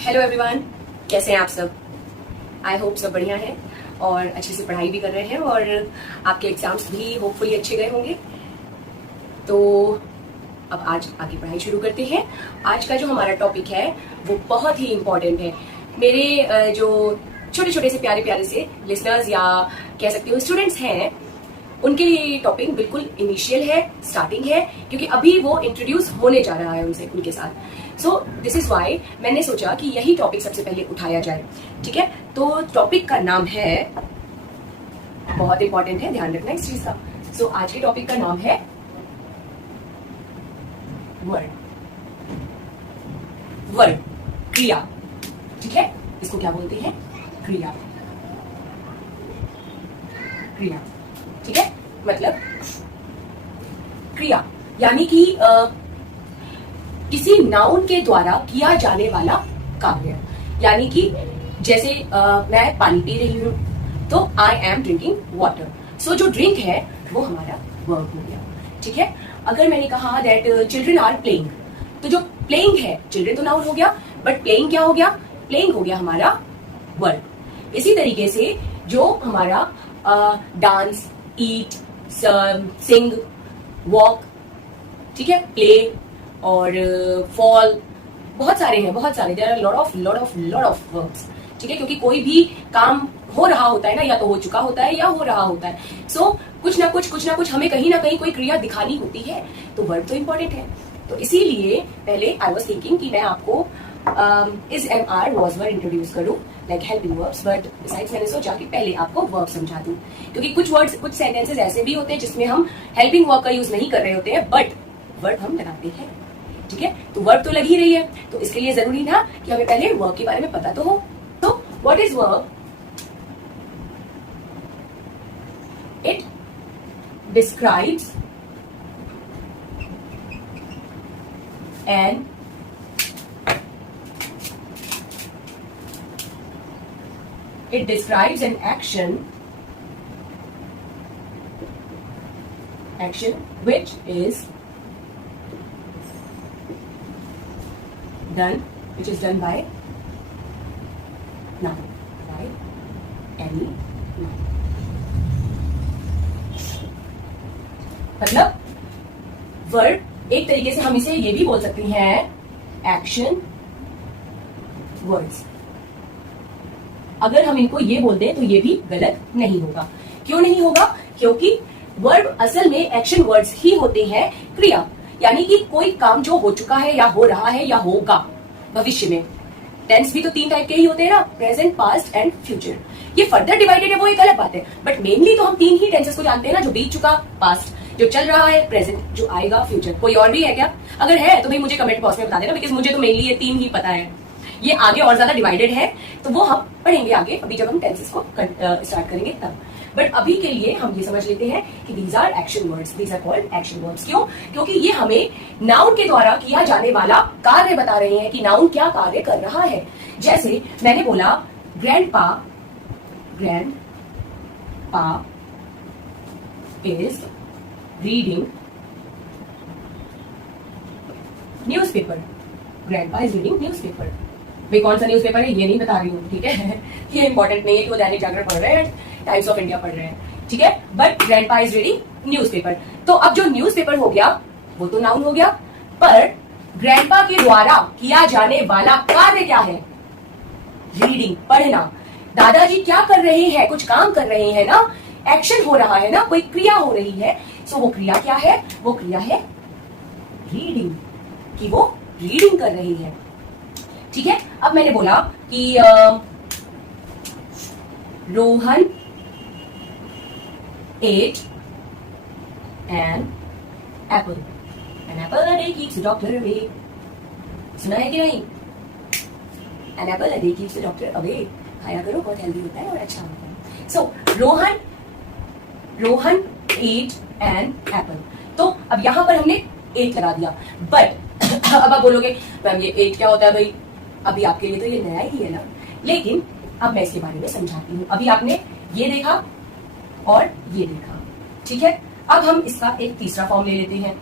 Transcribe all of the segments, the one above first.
Hello everyone, कैसे हैं आप सब। आई होप सब बढ़िया हैं और अच्छे से पढ़ाई भी कर रहे हैं और आपके एग्जाम्स भी होपफुली अच्छे गए होंगे। तो अब आज आगे पढ़ाई शुरू करते हैं। आज का जो हमारा टॉपिक है वो बहुत ही इम्पोर्टेंट है। मेरे जो छोटे छोटे से प्यारे प्यारे से लिसनर्स या कह सकते हो स्टूडेंट्स हैं, उनके लिए ये टॉपिक बिल्कुल इनिशियल है, स्टार्टिंग है, क्योंकि अभी वो इंट्रोड्यूस होने जा रहा है उनके साथ। सो दिस इज वाई मैंने सोचा कि यही टॉपिक सबसे पहले उठाया जाए। ठीक है, तो टॉपिक का नाम है, बहुत इंपॉर्टेंट है, ध्यान रखना इस चीज का। सो आज के टॉपिक का नाम है वर्ड। वर्ड, क्रिया। ठीक है, इसको क्या बोलते हैं? क्रिया। क्रिया, ठीक है, मतलब क्रिया यानी कि किसी नाउन के द्वारा किया जाने वाला कार्य। यानी कि जैसे मैं पानी पी रही हूं तो आई एम ड्रिंकिंग वाटर। सो जो ड्रिंक है वो हमारा वर्ब हो गया। ठीक है, अगर मैंने कहा दैट चिल्ड्रन आर प्लेइंग, तो जो प्लेइंग है, चिल्ड्रन तो नाउन हो गया, बट प्लेइंग क्या हो गया? प्लेइंग हो गया हमारा वर्ब। इसी तरीके से जो हमारा डांस, ईट, सिंग, वॉक, ठीक है, प्ले और फॉल, बहुत सारे हैं, बहुत सारे। There are lot of verbs. ठीक है, क्योंकि कोई भी काम हो रहा होता है ना, या तो हो चुका होता है या हो रहा होता है। सो कुछ ना कुछ हमें कहीं ना कहीं कोई क्रिया दिखानी होती है, तो वर्ब तो इंपॉर्टेंट है। तो इसीलिए पहले आई वाज थिंकिंग कि मैं आपको is am are was were introduce करूं, like helping verbs, but besides मैंने सोचा कि पहले आपको वर्ब समझा दूं, क्योंकि कुछ वर्ड्स, कुछ सेंटेंसेस ऐसे भी होते हैं जिसमें हम हेल्पिंग वर्ब का यूज नहीं कर रहे होते हैं, बट वर्ब हम लगाते हैं। ठीक है, तो वर्ब तो लग ही रही है, तो इसके लिए जरूरी था कि हमें पहले वर्ब के बारे में पता तो हो। तो what is verb? It describes an it describes an action which is done by noun, by any noun। मतलब वर्ड एक तरीके से हम इसे ये भी बोल सकते हैं एक्शन वर्ड्स। अगर हम इनको ये बोल दें तो ये भी गलत नहीं होगा। क्यों नहीं होगा? क्योंकि वर्ब असल में एक्शन वर्ड्स ही होते हैं, क्रिया। यानी कि कोई काम जो हो चुका है या हो रहा है या होगा भविष्य में। टेंस भी तो 3 टाइप के ही होते हैं ना, प्रेजेंट, पास्ट एंड फ्यूचर। ये फर्दर डिवाइडेड है, वो एक अलग बात है, बट मेनली तो हम 3 ही टेंसेस को जानते हैं ना, जो बीत चुका पास्ट, जो चल रहा है प्रेजेंट, जो आएगा फ्यूचर। कोई और भी है क्या? अगर है तो भाई मुझे कमेंट बॉक्स में बता देना, बिकॉज मुझे तो मेनली ये 3 ही पता है। ये आगे और ज्यादा डिवाइडेड है, तो वो हम पढ़ेंगे आगे, अभी जब हम टेंसेस को स्टार्ट करेंगे तब। बट अभी के लिए हम ये समझ लेते हैं कि these are action words, these are called action words. क्यों? क्योंकि ये हमें नाउन के द्वारा किया जाने वाला कार्य बता रहे हैं कि नाउन क्या कार्य कर रहा है। जैसे मैंने बोला grandpa is reading newspaper. Grandpa is reading newspaper. भाई कौन सा न्यूज़पेपर है ये नहीं बता रही हूँ, ठीक है ये इंपॉर्टेंट नहीं है कि वो दैनिक जागरण पढ़ रहे हैं, टाइम्स ऑफ इंडिया पढ़ रहे हैं, ठीक है, but grandpa is reading newspaper. तो अब जो न्यूज़पेपर हो गया वो तो नाउन हो गया, पर ग्रैंडपा के द्वारा किया जाने वाला कार्य क्या है? रीडिंग, पढ़ना। दादाजी क्या कर रहे हैं? कुछ काम कर रहे हैं ना, एक्शन हो रहा है ना, कोई क्रिया हो रही है। सो वो क्रिया क्या है? वो क्रिया है रीडिंग, कि वो रीडिंग कर रही है। ठीक है, अब मैंने बोला कि Rohan ate an apple. An apple a day keeps the doctor away. सुना है कि नहीं? An apple a day keeps the doctor away. खाया करो, बहुत हेल्दी होता है और अच्छा होता है। सो रोहन एट एन एप्पल। तो अब यहां पर हमने 8 लगा दिया, बट अब आप बोलोगे मैम ये 8 क्या होता है? भाई अभी आपके लिए तो ये नया ही है ना, लेकिन अब मैं इसके बारे में समझाती हूँ। अभी आपने ये देखा और ये देखा, ठीक है। अब हम इसका एक तीसरा फॉर्म ले लेते हैं।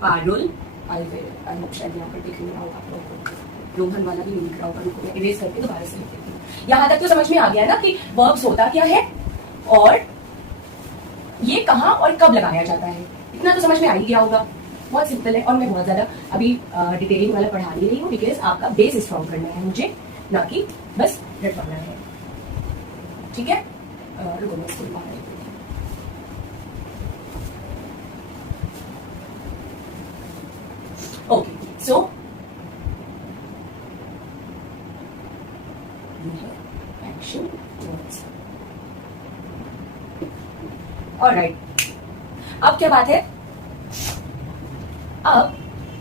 पारुल आई होप शायद यहाँ पर दिख नहीं रहा होगा आप लोगों को, रोहन वाला भी नहीं दिख रहा होगा, रुको मैं इरेज करके दोबारा से लिख देती हूँ। यहाँ तक तो समझ में आ गया ना कि वर्ब्स होता क्या है और ये कहाँ और कब लगाया जाता है, इतना तो समझ में आ ही गया होगा। बहुत सिंपल है और मैं बहुत ज्यादा अभी डिटेलिंग वाला पढ़ा नहीं रही हूँ, बिकॉज आपका बेस स्ट्रॉन्ग करना है मुझे, ना कि बस रटवाना है। ठीक है, रुको मैं इसको बाहर लिख देती हूँ। Okay, so action words. Alright, अब क्या बात है, अब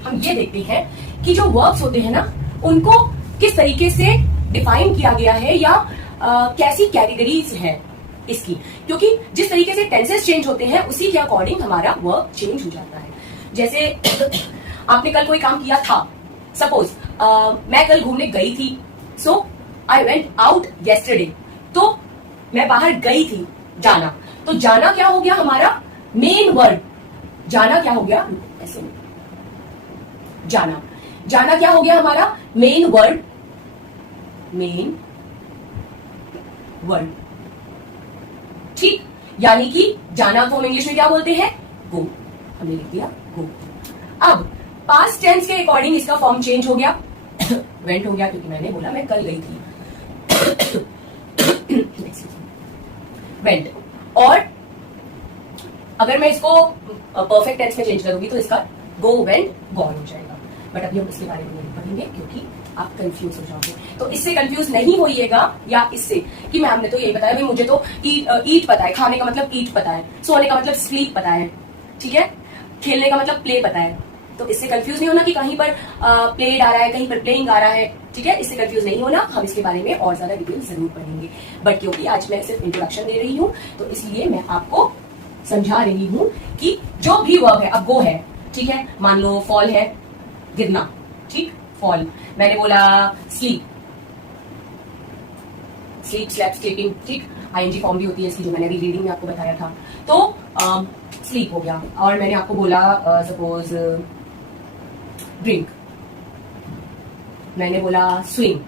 हम ये देखते हैं कि जो वर्ब्स होते हैं ना उनको किस तरीके से डिफाइन किया गया है या कैसी कैटेगरीज है इसकी, क्योंकि जिस तरीके से टेंसेस चेंज होते हैं उसी के अकॉर्डिंग हमारा वर्ब चेंज हो जाता है। जैसे आपने कल कोई काम किया था, सपोज मैं कल घूमने गई थी, सो आई वेंट आउट येस्टरडे, तो मैं बाहर गई थी, जाना, तो जाना क्या हो गया हमारा मेन वर्ड, जाना क्या हो गया ऐसे, जाना, जाना क्या हो गया हमारा मेन वर्ड, मेन वर्ड। ठीक, यानी कि जाना को हम इंग्लिश में क्या बोलते हैं, गो, हमने लिख दिया गो। अब पास्ट टेंस के अकॉर्डिंग इसका फॉर्म चेंज हो गया, वेंट हो गया क्योंकि मैंने बोला मैं कल गई थी, वेंट। और अगर मैं इसको परफेक्ट टेंस में चेंज करूंगी तो इसका गो, वेंट, गॉन हो जाएगा, बट अभी हम इसके बारे में नहीं पढ़ेंगे क्योंकि आप कंफ्यूज हो जाओगे। तो इससे कंफ्यूज नहीं होइएगा, या इससे कि मैम ने तो यही बताया, भाई मुझे तो ईट पता है, खाने का मतलब ईट पता है, सोने का मतलब स्लीप पता है, ठीक है, खेलने का मतलब प्ले पता है, तो इससे कंफ्यूज नहीं होना कि कहीं पर प्लेड आ रहा है, कहीं पर प्लेइंग आ रहा है, ठीक है, इससे कंफ्यूज नहीं होना। हम इसके बारे में और ज्यादा डिटेल जरूर पढ़ेंगे, बट क्योंकि आज मैं सिर्फ इंट्रोडक्शन दे रही हूँ तो इसलिए मैं आपको समझा रही हूँ कि जो भी वर्ब है, अब गो है, ठीक है, मान लो फॉल है, गिरना, ठीक, फॉल, मैंने बोला स्लीप, स्लीप, स्लैप, स्लीपिंग, ठीक, आईएनजी फॉर्म भी होती है इसकी, जो मैंने अभी रीडिंग में आपको बताया था, तो स्लीप हो गया। और मैंने आपको बोला सपोज ड्रिंक, मैंने बोला स्विंग,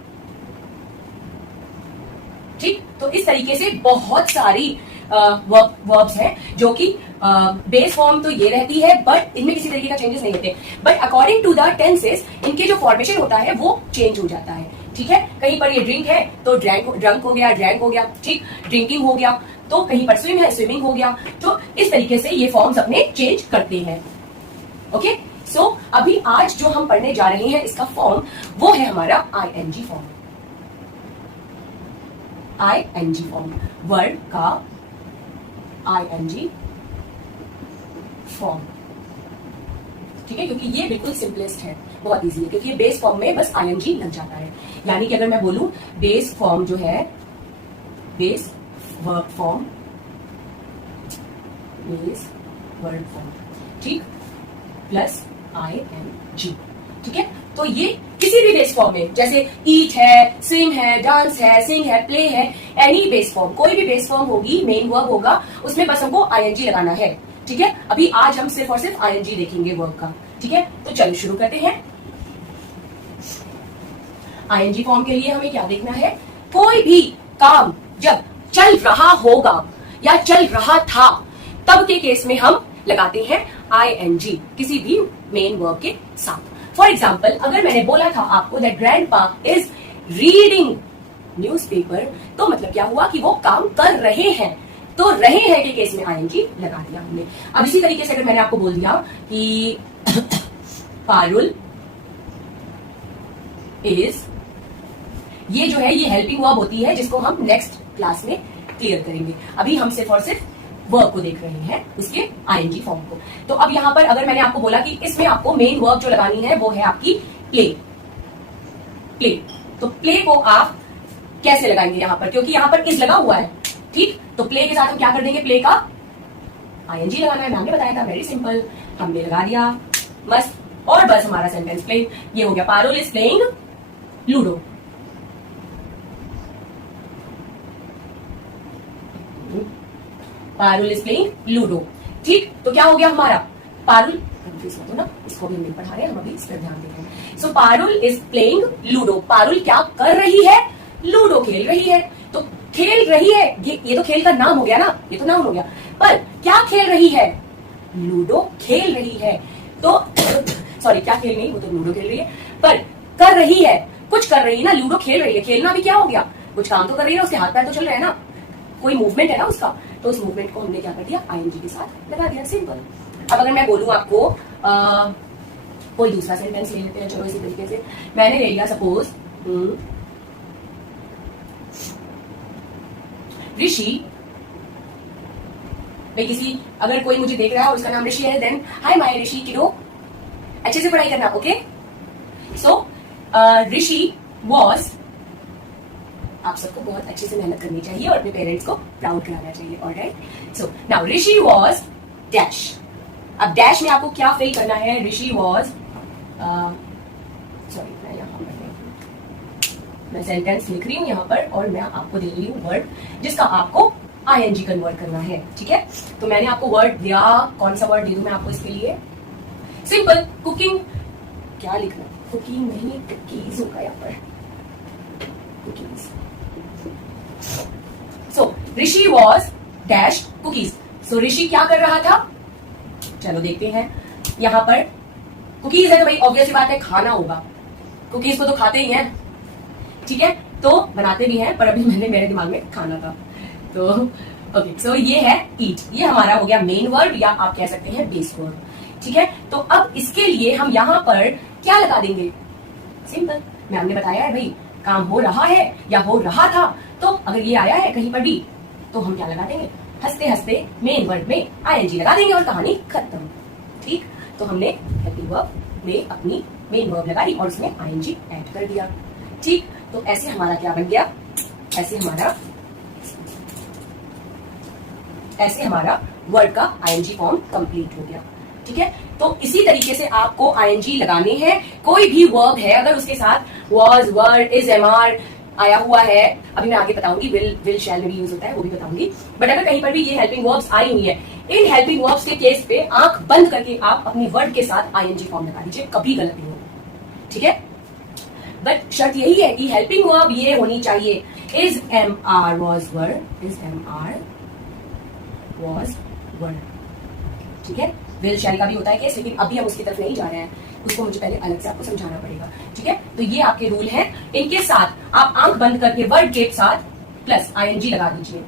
ठीक, तो इस तरीके से बहुत सारी वर्ब्स हैं जो कि बेस फॉर्म तो ये रहती है, बट इनमें किसी तरीके का चेंजेस नहीं होते, but according to the tenses इनके जो फॉर्मेशन होता है वो चेंज हो जाता है, ठीक है। कहीं पर ये ड्रिंक है तो ड्रंक हो गया, ड्रैंक हो गया, ठीक, ड्रिंकिंग हो गया, तो कहीं पर स्विम है, स्विमिंग हो गया, तो इस तरीके से ये फॉर्म्स अपने चेंज करते हैं। ओके, सो अभी आज जो हम पढ़ने जा रहे हैं इसका फॉर्म वो है हमारा ING form, ING form, word का आईएनजी फॉर्म, ठीक है, क्योंकि ये बिल्कुल सिंपलेस्ट है, बहुत इजी है, क्योंकि ये बेस फॉर्म में बस आईएनजी लग जाता है। यानी कि अगर मैं बोलूं बेस फॉर्म जो है, base verb form, base word form, ठीक, प्लस आईएनजी, ठीक है, तो ये किसी भी बेस फॉर्म में, जैसे ईट है, स्विम है, डांस है, सिंग है, प्ले है, एनी बेस फॉर्म, कोई भी बेस फॉर्म होगी, मेन वर्ब होगा, उसमें बस हमको आईएनजी लगाना है, ठीक है। अभी आज हम सिर्फ और सिर्फ आईएनजी देखेंगे वर्ब का, ठीक है, तो चलिए शुरू करते हैं। आईएनजी फॉर्म के लिए हमें क्या देखना है, कोई भी काम जब चल रहा होगा या चल रहा था तब के केस में हम लगाते हैं आईएनजी किसी भी मेन वर्ब के साथ। फॉर एग्जाम्पल, अगर मैंने बोला था आपको that grandpa is reading newspaper, तो मतलब क्या हुआ कि वो काम कर रहे हैं, तो रहे हैं के केस में आईएनजी लगा दिया हमने। अब इसी तरीके से अगर मैंने आपको बोल दिया कि पारुल इज, ये जो है ये हेल्पिंग वर्ब होती है जिसको हम नेक्स्ट क्लास में क्लियर करेंगे, अभी हम सिर्फ और सिर्फ वर्ब को देख रहे हैं, उसके आईएनजी फॉर्म को। तो अब यहां पर अगर मैंने आपको बोला कि इसमें आपको मेन वर्ब जो लगानी है वो है आपकी प्ले, प्ले, तो प्ले को आप कैसे लगाएंगे यहां पर, क्योंकि यहां पर इज लगा हुआ है, ठीक, तो प्ले के साथ हम क्या कर देंगे, प्ले का आईएनजी लगाना है, मैंने बताया था, वेरी सिंपल, हमने लगा दिया, मस्त, और बस हमारा सेंटेंस प्ले ये हो गया, Parul is playing ludo, Parul is playing ludo, ठीक, तो क्या हो गया हमारा, पारुल कंफ्यूज मत हो ना, इसको भी हम नहीं पढ़ा रहे हैं, हम अभी इस पर ध्यान दे रहे हैं। So Parul is playing ludo. Parul क्या कर रही है? लूडो खेल रही है। तो खेल रही है, ये तो खेल का नाम हो गया ना, ये तो नाम हो गया, पर क्या खेल रही है? लूडो खेल रही है। तो सॉरी, क्या खेल नहीं, वो तो लूडो खेल रही है, पर कर रही है, कुछ कर रही है ना, लूडो खेल रही है, खेलना भी क्या हो गया, कुछ काम तो कर रही है ना, उसके हाथ पैर तो चल रहे हैं ना, कोई मूवमेंट है ना उसका, तो उस मूवमेंट को हमने क्या कर दिया, आईएनजी के साथ लगा दिया, सिंपल। अब अगर मैं बोलूं आपको कोई दूसरा सेंटेंस ले लेते हैं, चलो इसी तरीके से मैंने ले लिया सपोज ऋषि, भाई किसी अगर कोई मुझे देख रहा है और उसका नाम ऋषि है, देन हाय माय ऋषि किडो, अच्छे से पढ़ाई करना, ओके। सो ऋषि वॉज, आप सबको बहुत अच्छे से मेहनत करनी चाहिए और अपने पेरेंट्स को प्राउड कराना चाहिए, alright. So now Rishi was dash. अब डैश में आपको क्या फिल करना है? ऋषि वॉज, सॉरी मैं सेंटेंस लिख रही हूं यहां पर और मैं आपको दे रही हूं वर्ड जिसका आपको आईएनजी कन्वर्ट करना है, ठीक है। तो मैंने आपको वर्ड दिया, कौन सा वर्ड दे दूं मैं आपको इसके लिए? Simple, cooking. क्या लिखना? कुकिंग नहीं, कुकीज होगा यहाँ पर, cookies. So Rishi was dash cookies. So Rishi क्या कर रहा था? चलो देखते हैं, यहां पर कुकीज है तो भाई ऑब्वियस बात है खाना होगा, कुकीज को तो खाते ही हैं, ठीक है, तो बनाते भी हैं, पर अभी मेरे दिमाग में खाना था, तो ओके। सो ये है ईट, ये हमारा हो गया मेन वर्ड या आप कह सकते हैं बेस वर्ड, ठीक है। तो अब इसके लिए हम यहां पर क्या लगा देंगे? सिंपल, मैम ने बताया है भाई काम हो रहा है या हो रहा था, तो अगर ये आया है कहीं पर भी तो हम क्या लगा देंगे? हंसते हंसते मेन वर्ड में आईएनजी लगा देंगे और कहानी खत्म, ठीक। तो हमने हेल्पिंग वर्ब में अपनी मेन वर्ब लगाई और उसमें आईएनजी ऐड कर दिया, ठीक। तो ऐसे हमारा क्या बन गया? ऐसे हमारा वर्ड का आईएनजी फॉर्म कंप्लीट हो गया, ठीक है। तो इसी तरीके से आपको आईएनजी लगाने हैं। कोई भी वर्ब है अगर उसके साथ वॉज, वर, इज, एमआर आया हुआ है, अभी मैं आगे बताऊंगी, विल शैल में भी यूज होता है वो भी बताऊंगी, बट अगर कहीं पर भी ये हेल्पिंग वर्ब्स आई हुई है, इन हेल्पिंग वर्ब्स के केस पे आंख बंद करके आप अपनी वर्ड के साथ आईएनजी फॉर्म लगा दीजिए, कभी गलत नहीं होगा, ठीक है। बट शर्त यही है कि हेल्पिंग वर्ब ये होनी चाहिए, is am are was were, is am are was were, ठीक है। विल शैल का भी होता है केस, लेकिन अभी हम उसकी तरफ नहीं जा रहे हैं, उसको मुझे पहले अलग से आपको समझाना पड़ेगा, ठीक है। तो ये आपके रूल हैं, इनके साथ आप आंख बंद करके वर्ड के साथ प्लस आईएनजी लगा दीजिए,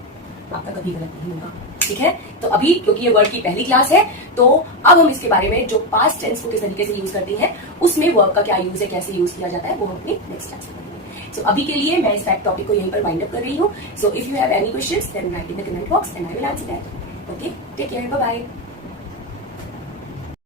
आपका कभी गलत नहीं होगा, ठीक है। तो अभी क्योंकि ये वर्ड की पहली क्लास है, तो अब हम इसके बारे में जो पास्ट टेंस को किस तरीके से यूज करते हैं, उसमें वर्ब का क्या यूज है, कैसे यूज किया जाता है, वो हम अपनी नेक्स्ट क्लास में करेंगे। सो अभी के लिए मैं इस फैक्ट टॉपिक को यहीं पर वाइंड अप कर रही हूँ। So if you have any questions then write in the comment box and I will answer that. Okay, take care, bye bye.